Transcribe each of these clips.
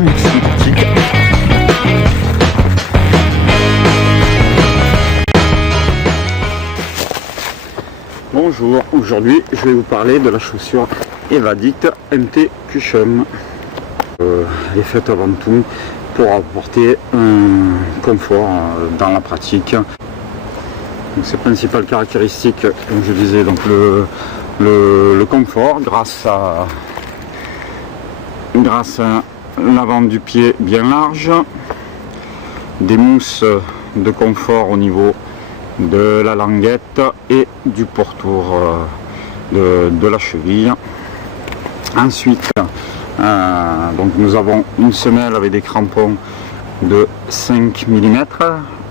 bien, c'est sympathique. Bonjour, aujourd'hui je vais vous parler de la chaussure Evadict MT Cushion. Elle est faite avant tout pour apporter un confort dans la pratique. Donc, ses principales caractéristiques, comme je disais, donc le confort grâce à l'avant du pied bien large, des mousses de confort au niveau de la languette et du pourtour de la cheville. Ensuite, donc nous avons une semelle avec des crampons de 5 mm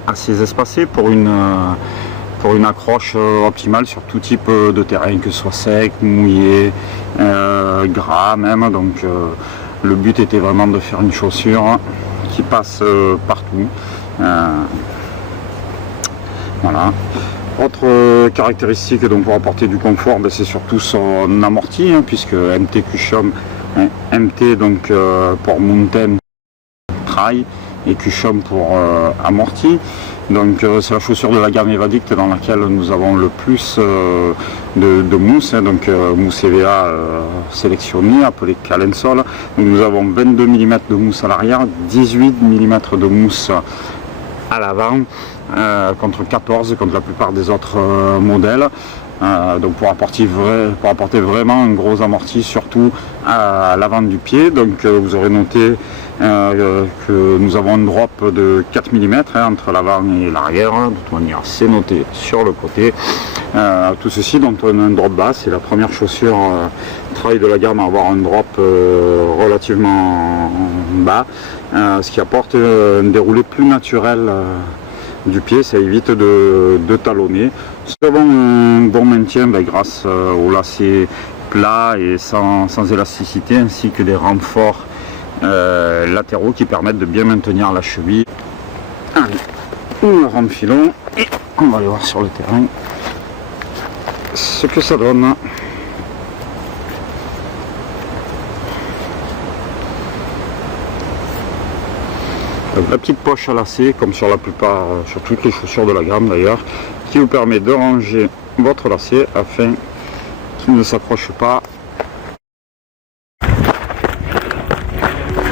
assez espacés pour une accroche optimale sur tout type de terrain, que ce soit sec, mouillé, gras même. Donc le but était vraiment de faire une chaussure qui passe partout. Voilà. Autre caractéristique donc pour apporter du confort, c'est surtout son amorti, puisque MT Cushion, MT donc pour Mountain Trail et Cushion pour amorti. Donc c'est la chaussure de la gamme Evadict dans laquelle nous avons le plus de mousse, donc mousse EVA sélectionnée, appelée Calensol. Donc nous avons 22 mm de mousse à l'arrière, 18 mm de mousse à l'avant, contre 14 contre la plupart des autres modèles. Donc pour apporter vraiment un gros amorti, surtout à l'avant du pied. Donc vous aurez noté que nous avons un drop de 4 mm entre l'avant et l'arrière. De toute manière, c'est noté sur le côté. Tout ceci, donc on a un drop bas. C'est la première chaussure trail de la gamme à avoir un drop relativement bas, ce qui apporte un déroulé plus naturel du pied. Ça évite de talonner. Nous avons un bon maintien grâce au lacet plat et sans élasticité, ainsi que des renforts latéraux qui permettent de bien maintenir la cheville. Allez, nous le renfilons et on va aller voir sur le terrain ce que ça donne. La petite poche à lacet, comme sur la plupart, sur toutes les chaussures de la gamme d'ailleurs, qui vous permet de ranger votre lacet afin qu'il ne s'accroche pas.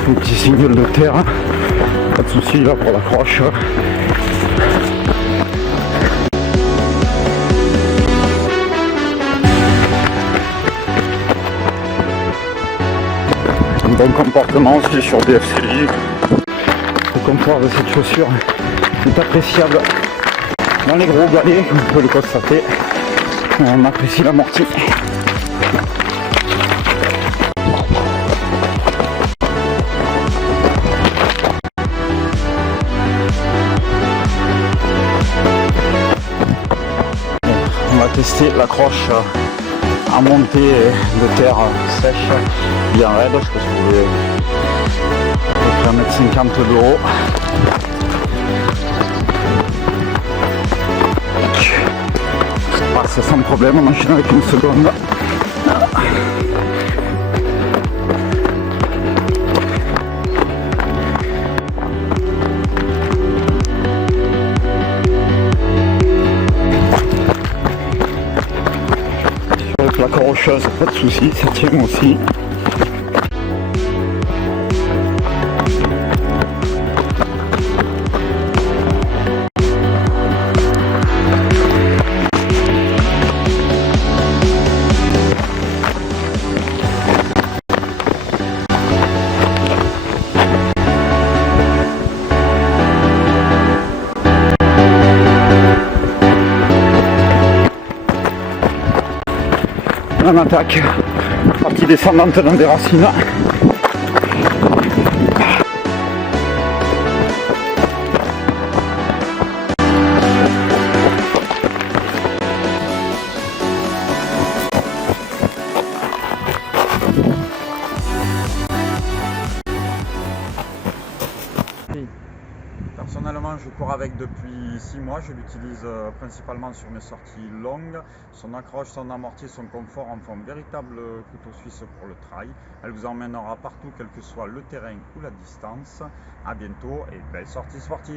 Un petit single de terre, pas de souci là pour l'accroche. Un bon comportement aussi sur DFCI. Le confort de cette chaussure est appréciable dans les gros galets, comme vous pouvez le constater. On apprécie l'amorti. On va tester l'accroche en montée de terre sèche, bien raide. Je pense que vous pouvez à peu près 1,50 m de haut. Ça passe sans problème, on enchaîne avec une seconde. Avec la rocheuse, pas de soucis, ça tient aussi. On attaque, partie descendante dans des racines. Personne personnellement, je cours avec depuis 6 mois. Je l'utilise principalement sur mes sorties longues. Son accroche, son amorti, son confort en font un véritable couteau suisse pour le trail. Elle vous emmènera partout, quel que soit le terrain ou la distance. À bientôt et belle sortie sportive.